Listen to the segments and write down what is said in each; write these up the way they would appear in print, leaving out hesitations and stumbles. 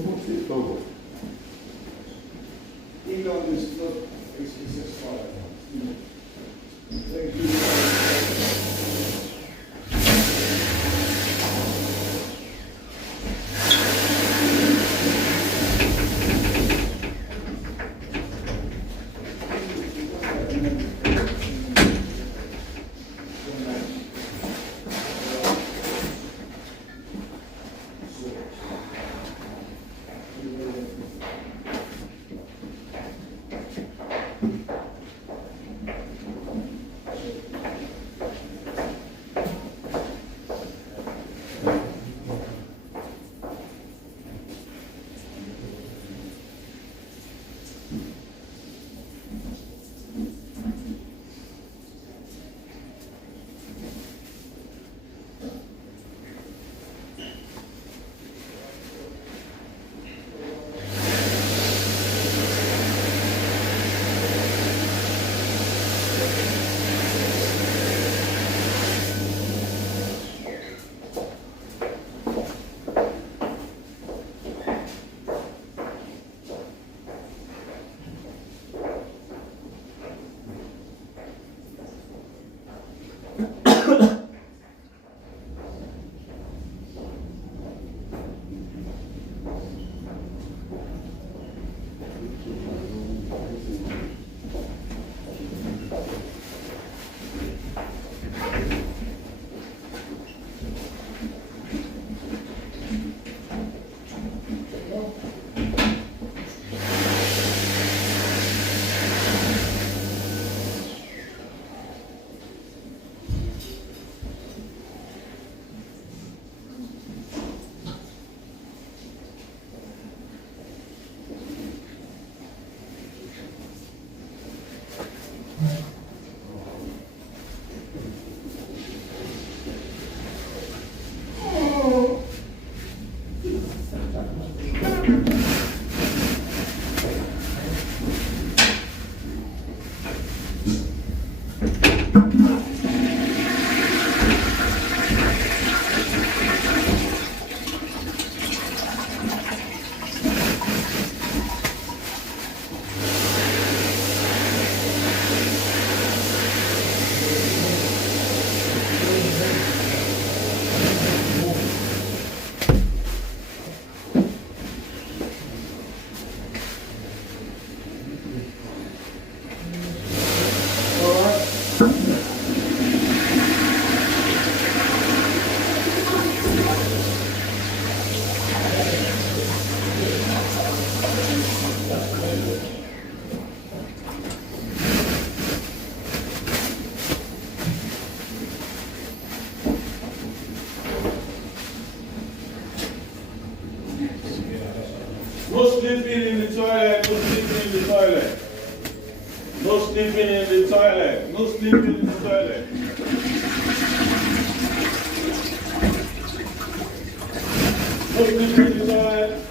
Sí, todo. Email this look, it's just fine. Thank you. No sleeping in the toilet, no sleeping in the toilet. No sleeping in the toilet, no sleeping in the toilet. No sleeping in the toilet.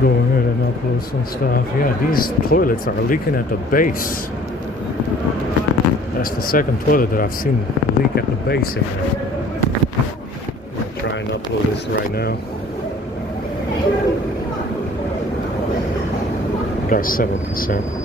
Go ahead and upload some stuff. Yeah, these toilets are leaking at the base. That's the second toilet that I've seen leak at the base in there. I'm gonna try and upload this right now. Got 7%.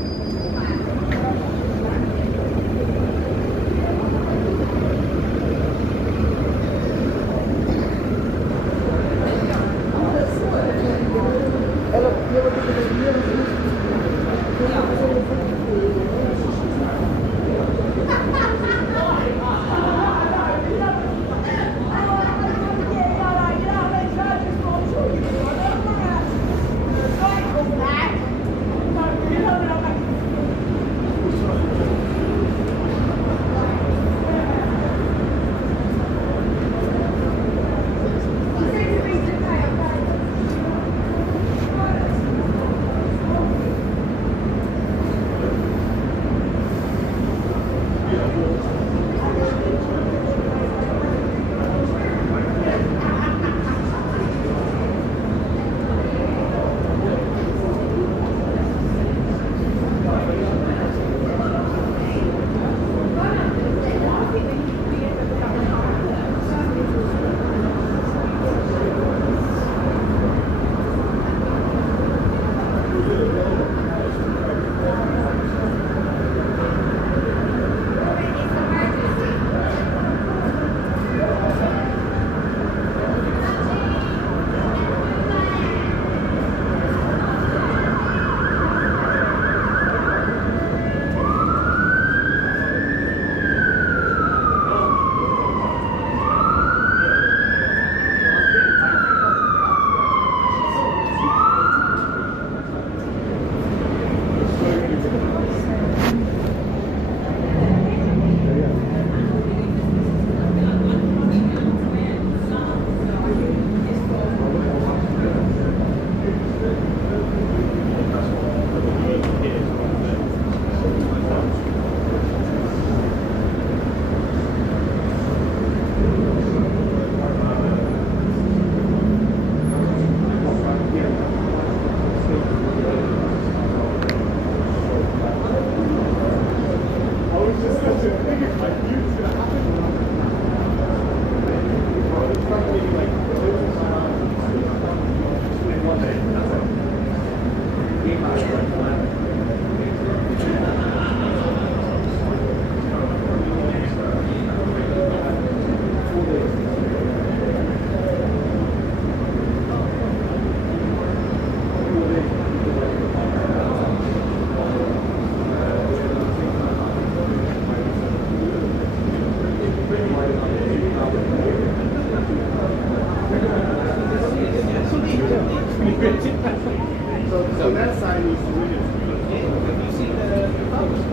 So that side is really. Have you seen the photos?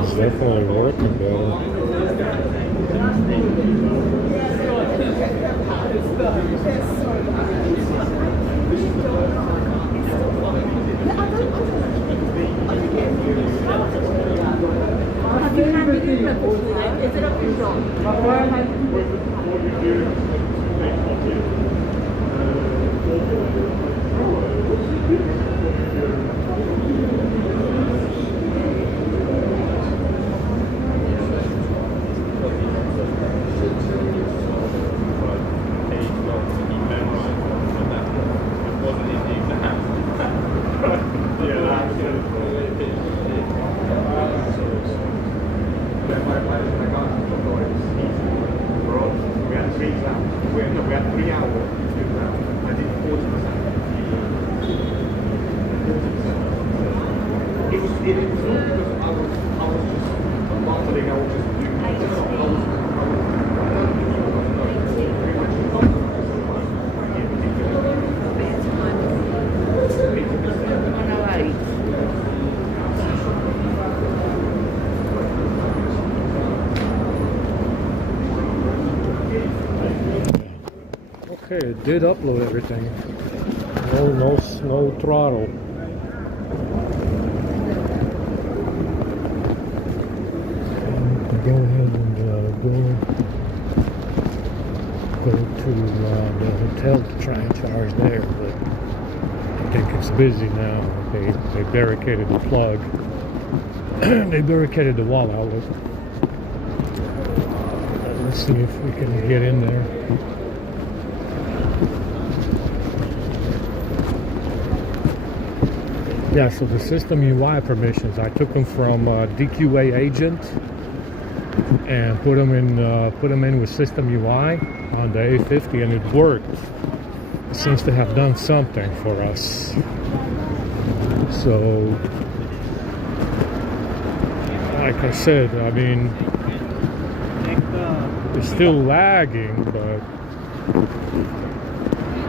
It's definitely working better. Is it up your We had 3 hours. I did 40%. It was not because I was just mumbling, I was just doing Okay, it did upload everything. No throttle. Go ahead and go to the hotel to try and charge there, but I think it's busy now. They barricaded the plug. They barricaded the wall outlet. Let's see if we can get in there. Yeah, so the system UI permissions, I took them from DQA agent and put them in with system UI on the A50, and it worked. It seems to have done something for us. So, like I said, I mean, it's still lagging, but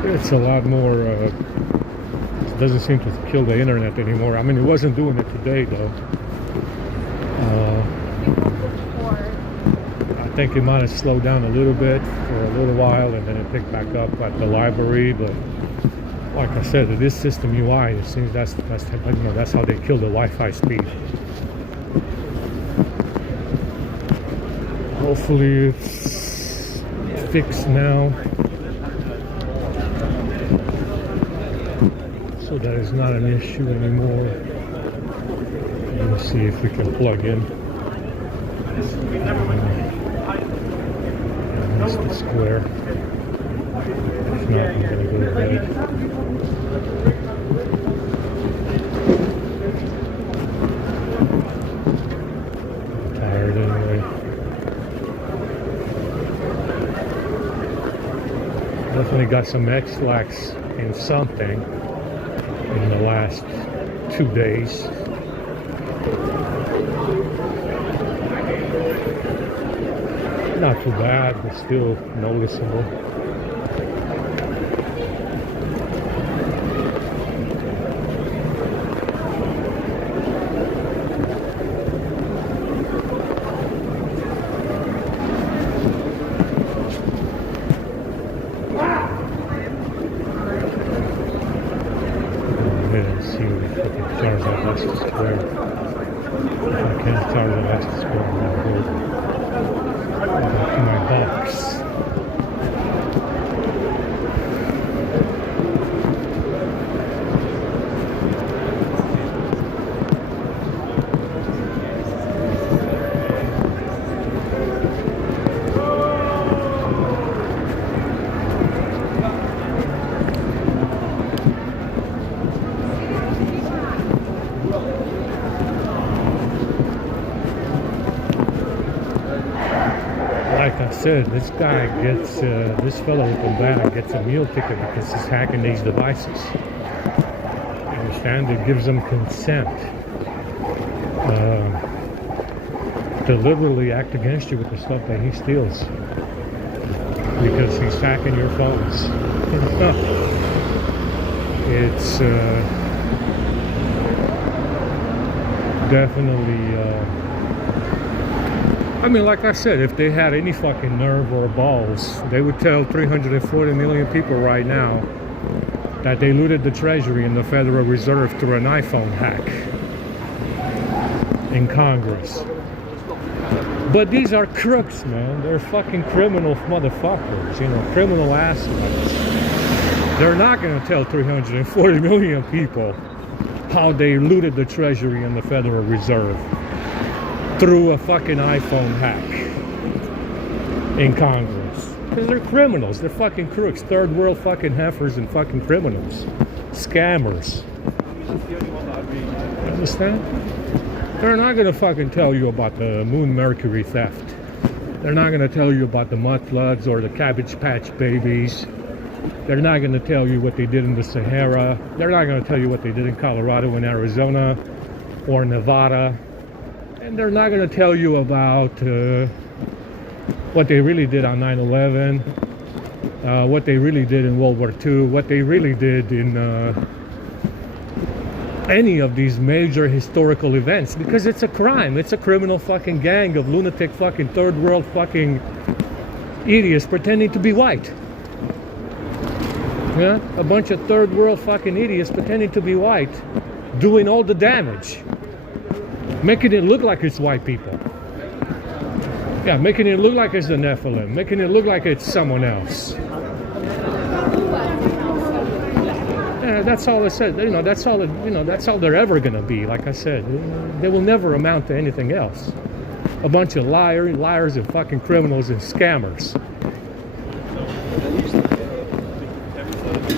it's a lot more. It doesn't seem to kill the internet anymore. I mean, it wasn't doing it today, though. I think it might have slowed down a little bit for a little while, and then it picked back up at the library. But like I said, it is system UI. It seems that's how they kill the Wi-Fi speed. Hopefully, it's fixed now, so that is not an issue anymore. Let me see if we can plug in. That's the square. If not, I'm going to go to bed. I'm tired anyway. Definitely got some X-lax in something in the last 2 days. Not too bad, but still noticeable. See if I can charge that last square. If I can't charge the last square, I'll go back to my box. Like I said, this guy gets, this fellow with the banner gets a meal ticket because he's hacking these devices. And understand, it gives them consent to literally act against you with the stuff that he steals, because he's hacking your phones. It's definitely I mean, like I said, if they had any fucking nerve or balls, they would tell 340 million people right now that they looted the Treasury and the Federal Reserve through an iPhone hack in Congress. But these are crooks, man. They're fucking criminal motherfuckers, you know, criminal assholes. They're not gonna tell 340 million people how they looted the Treasury and the Federal Reserve through a fucking iPhone hack in Congress. Because they're criminals. They're fucking crooks. Third world fucking heifers and fucking criminals. Scammers. Understand? They're not gonna fucking tell you about the Moon Mercury theft. They're not gonna tell you about the mud floods or the Cabbage Patch Babies. They're not gonna tell you what they did in the Sahara. They're not gonna tell you what they did in Colorado and Arizona or Nevada. And they're not gonna tell you about what they really did on 9/11, what they really did in World War II, what they really did in any of these major historical events, because it's a crime. It's a criminal fucking gang of lunatic fucking third world fucking idiots pretending to be white. Yeah, a bunch of third world fucking idiots pretending to be white, doing all the damage, making it look like it's white people. Yeah, making it look like it's the Nephilim, making it look like it's someone else. Yeah, that's all it said. You know, that's all. You know, that's all they're ever gonna be. Like I said, they will never amount to anything else. A bunch of liars, and fucking criminals and scammers.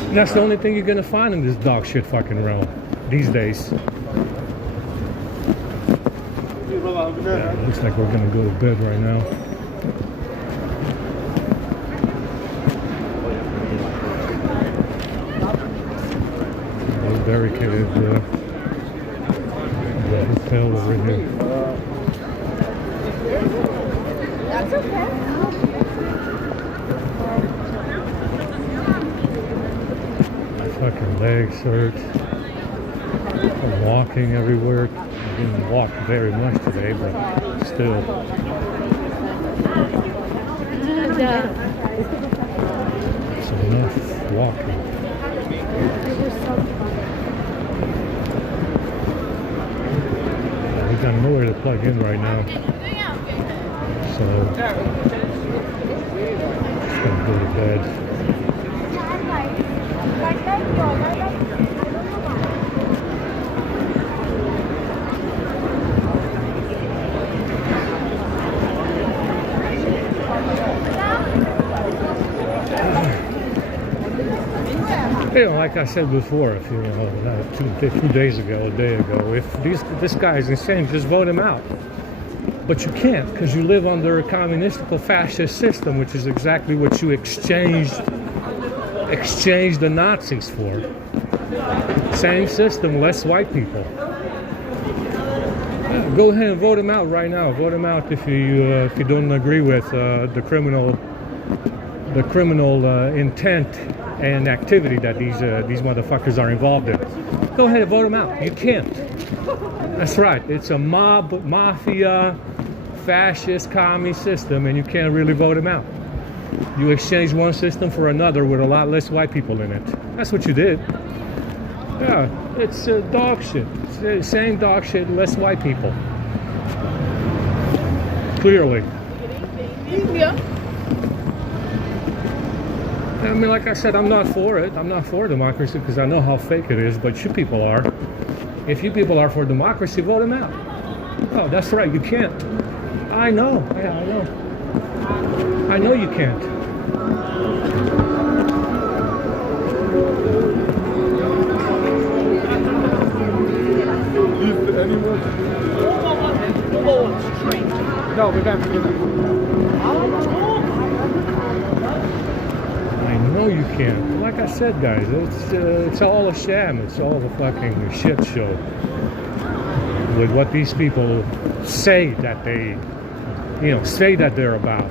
And that's the only thing you're gonna find in this dog shit fucking realm these days. Yeah, looks like we're gonna go to bed right now. We barricaded the hotel over here. That's okay. My fucking legs hurt. I'm walking everywhere. I didn't walk very much today, but still. It's enough walking. We got nowhere to plug in right now. So, just gonna go to bed. You know, like I said before, if you know, 2 days ago, a day ago, if this guy is insane, just vote him out. But you can't, because you live under a communistical fascist system, which is exactly what you exchanged the Nazis for. Same system, less white people. Yeah, go ahead and vote him out right now. Vote him out if you don't agree with the criminal intent and activity that these motherfuckers are involved in. Go ahead and vote them out. You can't. That's right. It's a mafia, fascist, commie system, and you can't really vote them out. You exchange one system for another with a lot less white people in it. That's what you did. Yeah, it's dog shit. It's the same dog shit, less white people. Clearly. Yeah. I mean, like I said, I'm not for it. I'm not for democracy because I know how fake it is, but you people are. If you people are for democracy, vote them out. Oh, that's right, you can't. I know. Yeah, I know. I know you can't. No, we're back. I know No, you can't. Like I said, guys, it's all a sham. It's all a fucking shit show. With what these people say that they, say that they're about.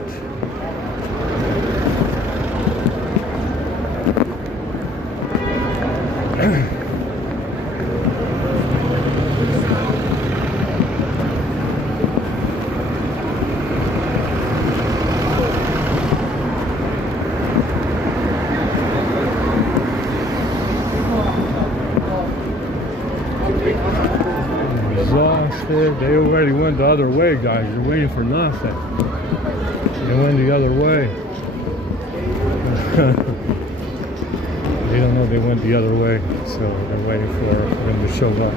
Exhausted. They already went the other way, guys. They're waiting for nothing. They went the other way. They don't know they went the other way, so they're waiting for them to show up.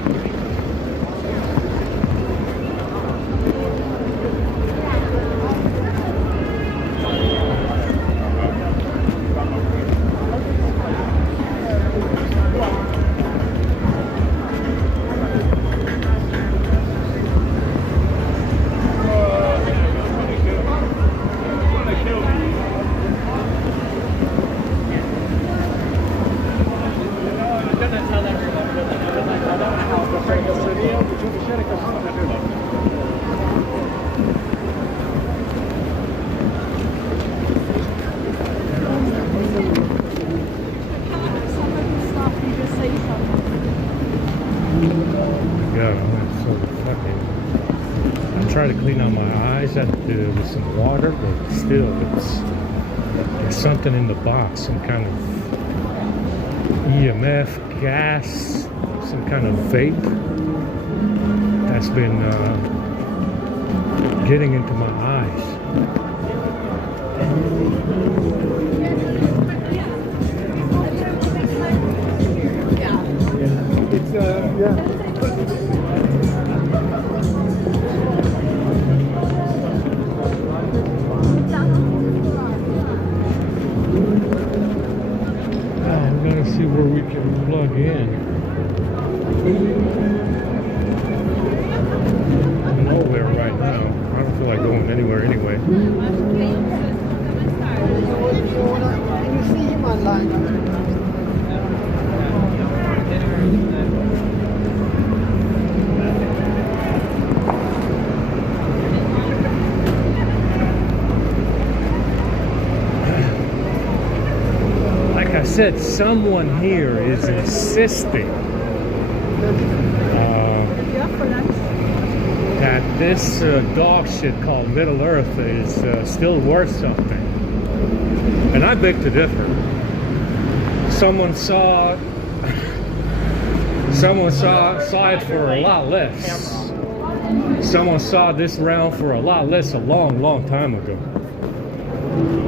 Try to clean out my eyes with some water, but still, there's something in the box, some kind of EMF, gas, some kind of vape that's been getting into my eyes. It's yeah. See where we can plug in. Nowhere right now. I don't feel like going anywhere anyway. You see him online. Like I said, someone here is insisting that this dog shit called Middle Earth is still worth something, and I beg to differ. Someone saw it for a lot less. Someone saw this realm for a lot less a long time ago.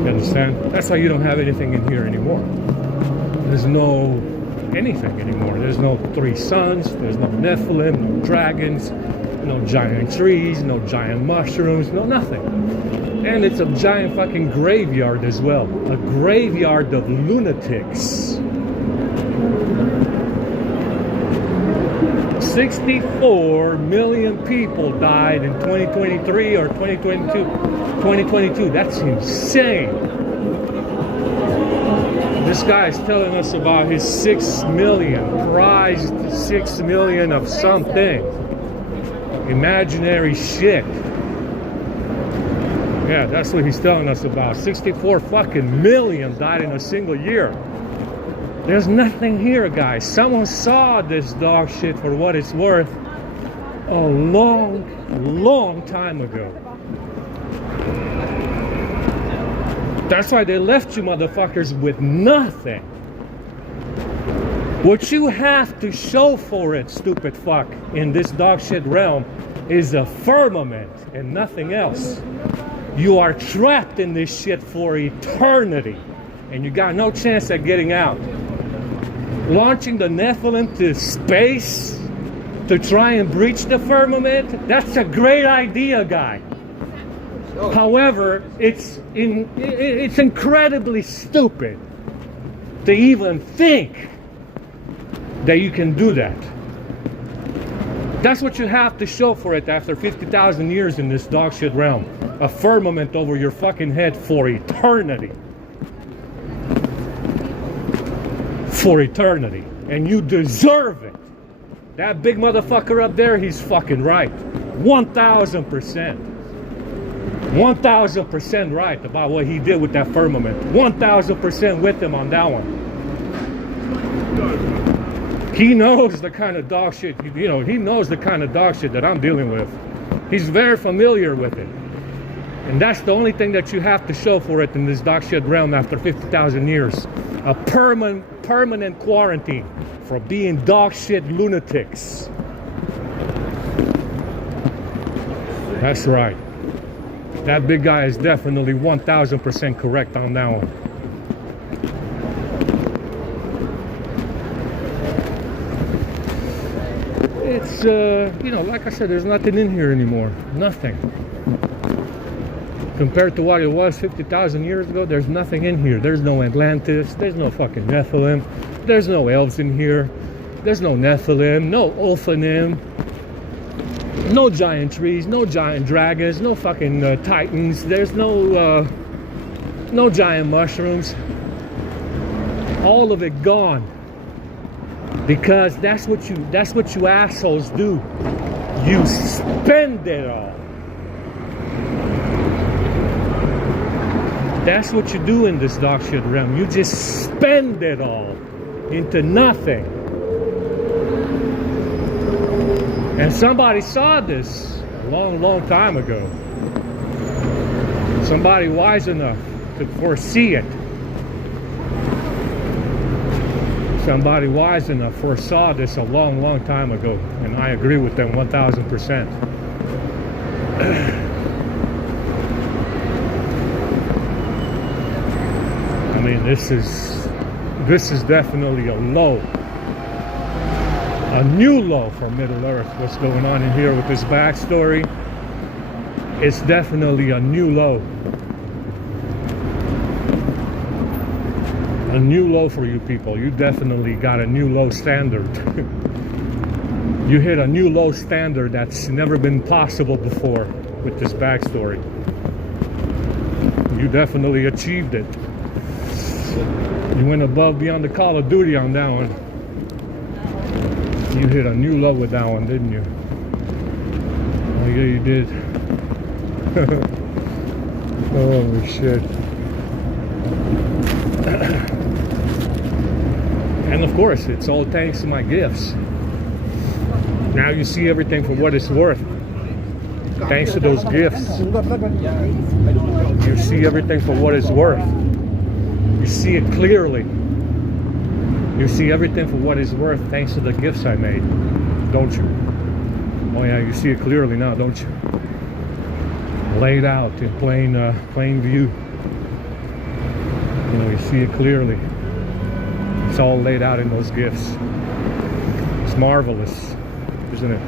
You understand? That's why you don't have anything in here anymore. There's no anything anymore. There's no three suns, there's no Nephilim, no dragons, no giant trees, no giant mushrooms, no nothing. And it's a giant fucking graveyard as well. A graveyard of lunatics. 64 million people died in 2023 or 2022. That's insane. This guy is telling us about his 6 million, prized 6 million of something. Imaginary shit. Yeah, that's what he's telling us about. 64 fucking million died in a single year. There's nothing here, guys. Someone saw this dog shit for what it's worth a long time ago. That's why they left you motherfuckers with nothing. What you have to show for it, stupid fuck, in this dog shit realm is a firmament and nothing else. You are trapped in this shit for eternity, and you got no chance at getting out. Launching the Nephilim to space to try and breach the firmament, that's a great idea, guy. However, it's incredibly stupid to even think that you can do that. That's what you have to show for it after 50,000 years in this dog shit realm. A firmament over your fucking head for eternity. for eternity. And you deserve it. That big motherfucker up there, he's fucking right. 1,000%. 1,000% right about what he did with that firmament. 1,000% with him on that one. He knows the kind of dog shit, he knows the kind of dog shit that I'm dealing with. He's very familiar with it. And that's the only thing that you have to show for it in this dog shit realm after 50,000 years. A permanent quarantine for being dog shit lunatics. That's right. That big guy is definitely 1,000% correct on that one. It's, like I said, there's nothing in here anymore. Nothing. Compared to what it was 50,000 years ago, there's nothing in here. There's no Atlantis. There's no fucking Nephilim. There's no elves in here. There's no Nephilim. No Ophanim. No giant trees. No giant dragons. No fucking titans. There's no giant mushrooms. All of it gone. Because that's what you assholes do. You spend it all. That's what you do in this dog shit realm. You just spend it all into nothing. And somebody saw this a long time ago. Somebody wise enough to foresee it. Somebody wise enough foresaw this a long time ago. And I agree with them 1,000%. I mean, this is definitely a low, a new low for Middle Earth. What's going on in here with this backstory? It's definitely a new low. A new low for you people. You definitely got a new low standard. You hit a new low standard that's never been possible before with this backstory. You definitely achieved it. You went above beyond the Call of Duty on that one. You hit a new low with that one, didn't you? Oh yeah, you did. Holy shit. And of course, it's all thanks to my gifts. Now you see everything for what it's worth. Thanks to those gifts. You see everything for what it's worth. You see it clearly. You see everything for what it's worth thanks to the gifts I made, don't you? Oh yeah, you see it clearly now, don't you? Laid out in plain view. You know, you see it clearly. It's all laid out in those gifts. It's marvelous, isn't it?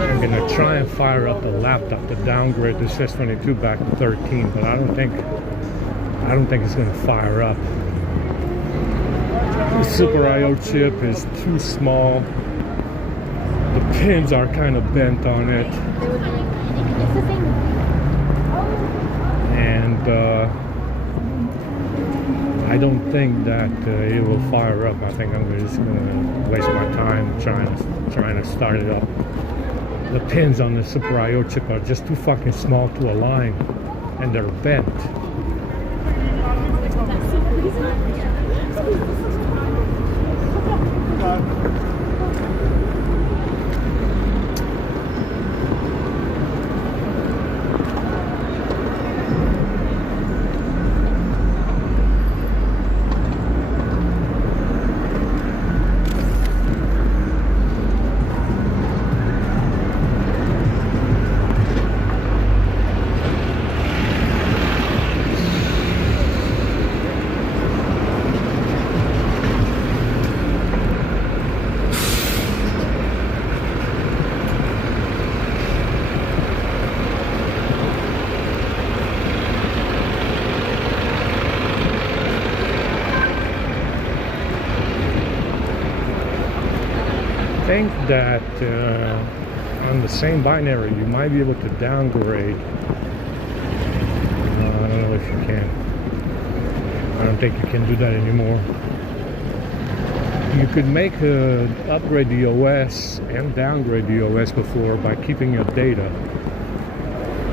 I'm gonna try and fire up the laptop to downgrade the S22 back to 13, but I don't think it's gonna fire up. The Super I/O chip is too small. The pins are kind of bent on it, and I don't think that it will fire up. I think I'm just gonna waste my time trying to start it up. The pins on the Super I/O chip are just too fucking small to align, and they're bent. think that on the same binary you might be able to downgrade. I don't know if you can. I don't think you can do that anymore. You could upgrade the OS and downgrade the OS before by keeping your data.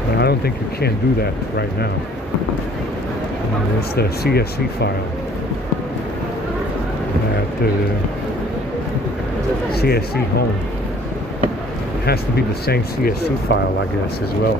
But I don't think you can do that right now. It's the CSV file. At CSV home. It has to be the same CSV file, I guess, as well.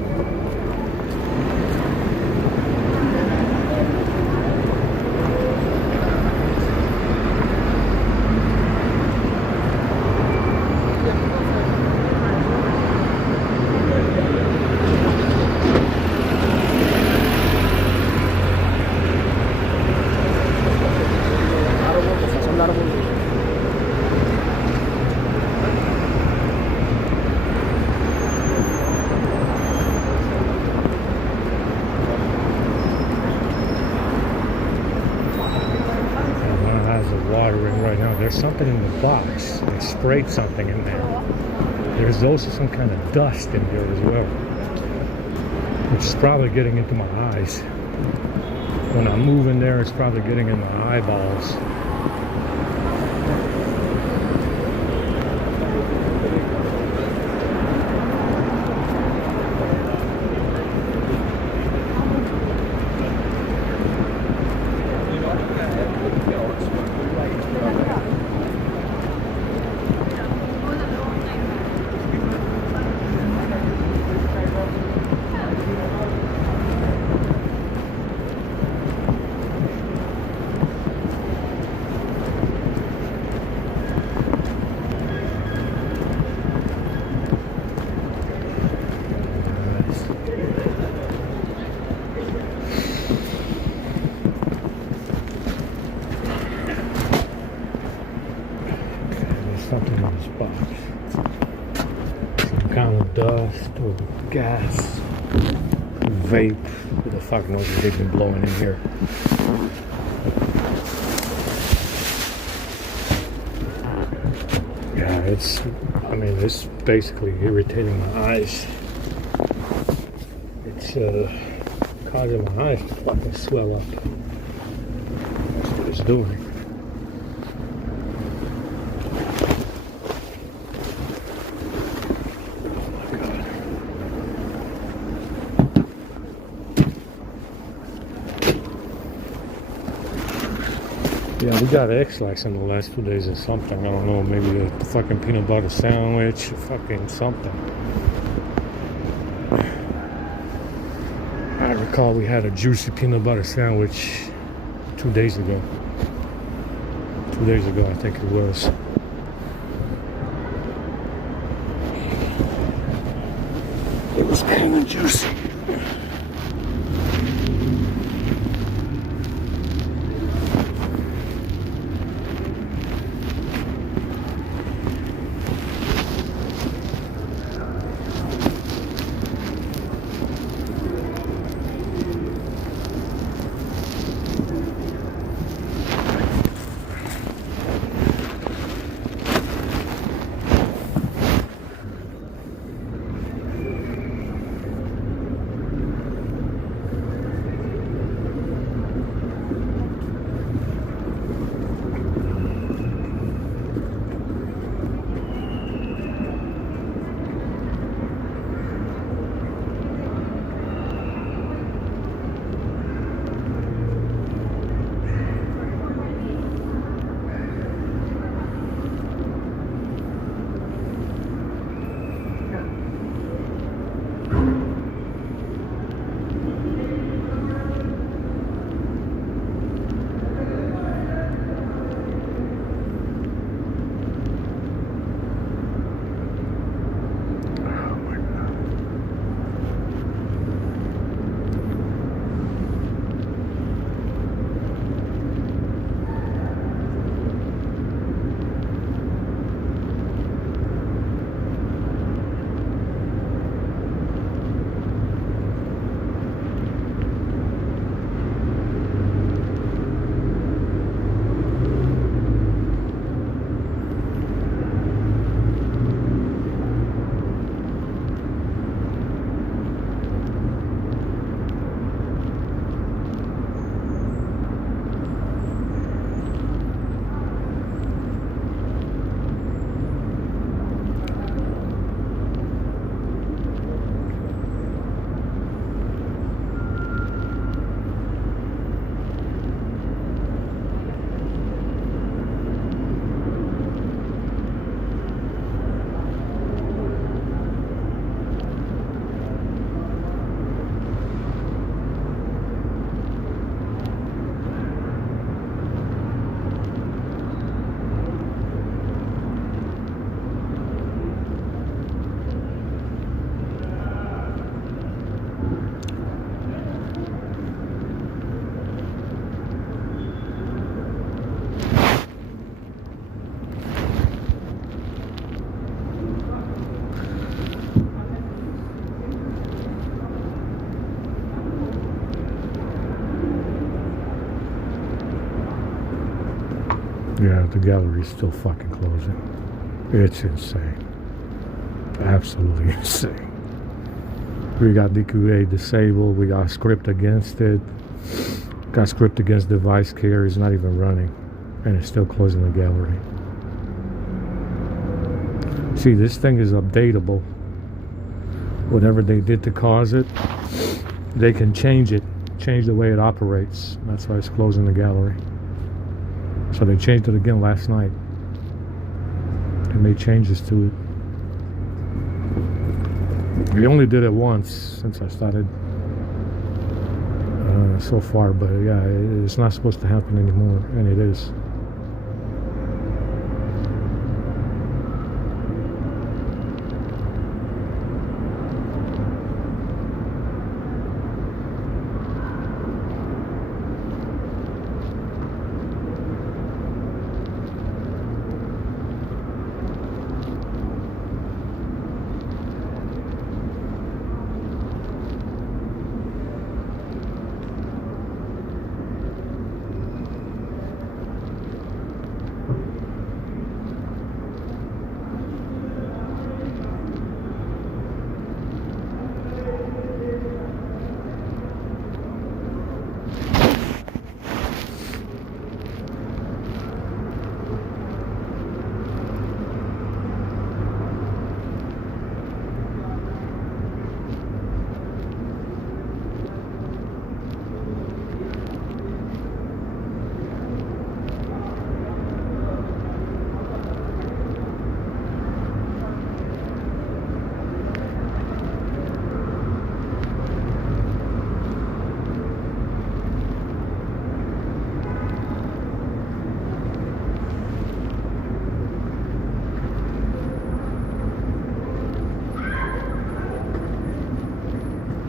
Watering right now. There's something in the box. They sprayed something in there. There's also some kind of dust in here as well, which is probably getting into my eyes. When I'm moving there, it's probably getting in my eyeballs. Something in this box. Some kind of dust or gas, vape. What the fuck knows what they've been blowing in here? Yeah, it's basically irritating my eyes. It's causing my eyes to fucking swell up. That's what it's doing. Yeah, we got X-Lax in the last 2 days or something. I don't know, maybe the fucking peanut butter sandwich or fucking something. I recall we had a juicy peanut butter sandwich 2 days ago. 2 days ago, I think it was. It was kind of juicy. Yeah, the gallery's still fucking closing. It's insane. Absolutely insane. We got DQA disabled. We got script against it. Got script against device care. It's not even running. And it's still closing the gallery. See, this thing is updatable. Whatever they did to cause it, they can change it. Change the way it operates. That's why it's closing the gallery. So they changed it again last night. They made changes to it. We only did it once since I started so far, but yeah, it's not supposed to happen anymore, and it is.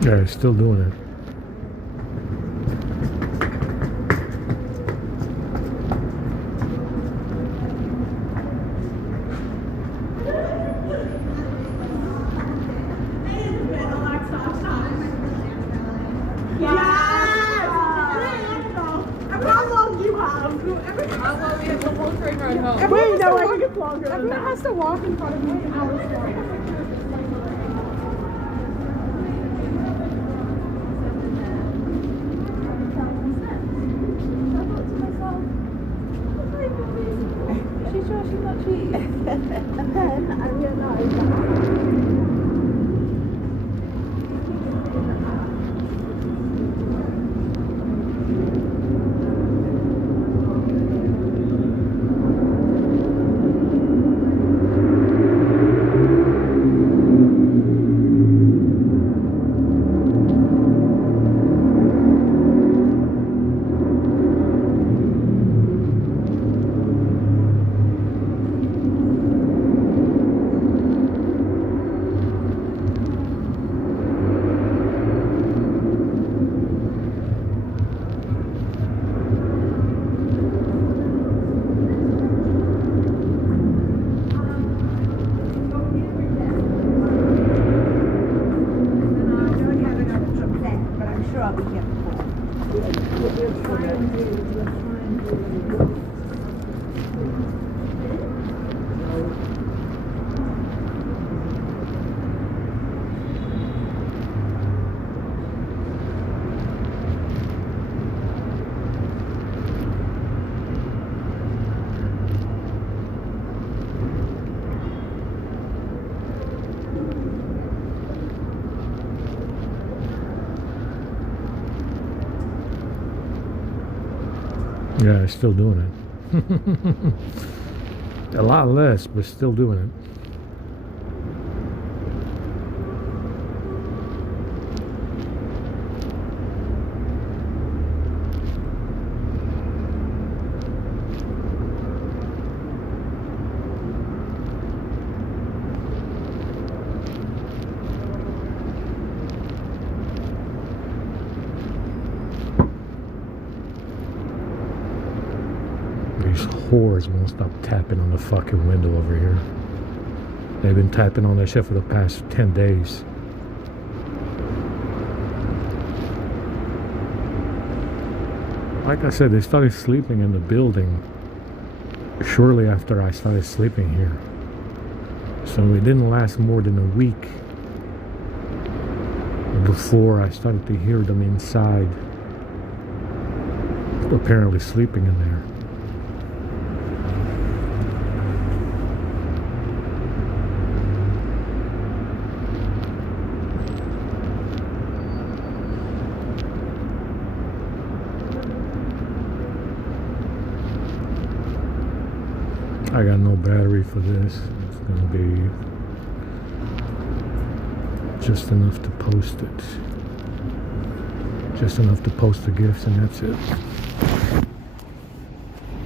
Yeah, it's still doing it. Everyone has to walk in front of me. She's sure she's not cheating. And then I realised that. Yeah, it's still doing it. A lot less, but still doing it. These whores won't stop tapping on the fucking window over here. They've been tapping on that shit for the past 10 days. Like I said, they started sleeping in the building shortly after I started sleeping here. So it didn't last more than a week before I started to hear them inside, apparently sleeping in there. I got no battery for this. It's gonna be just enough to post it. Just enough to post the gifts, and that's it.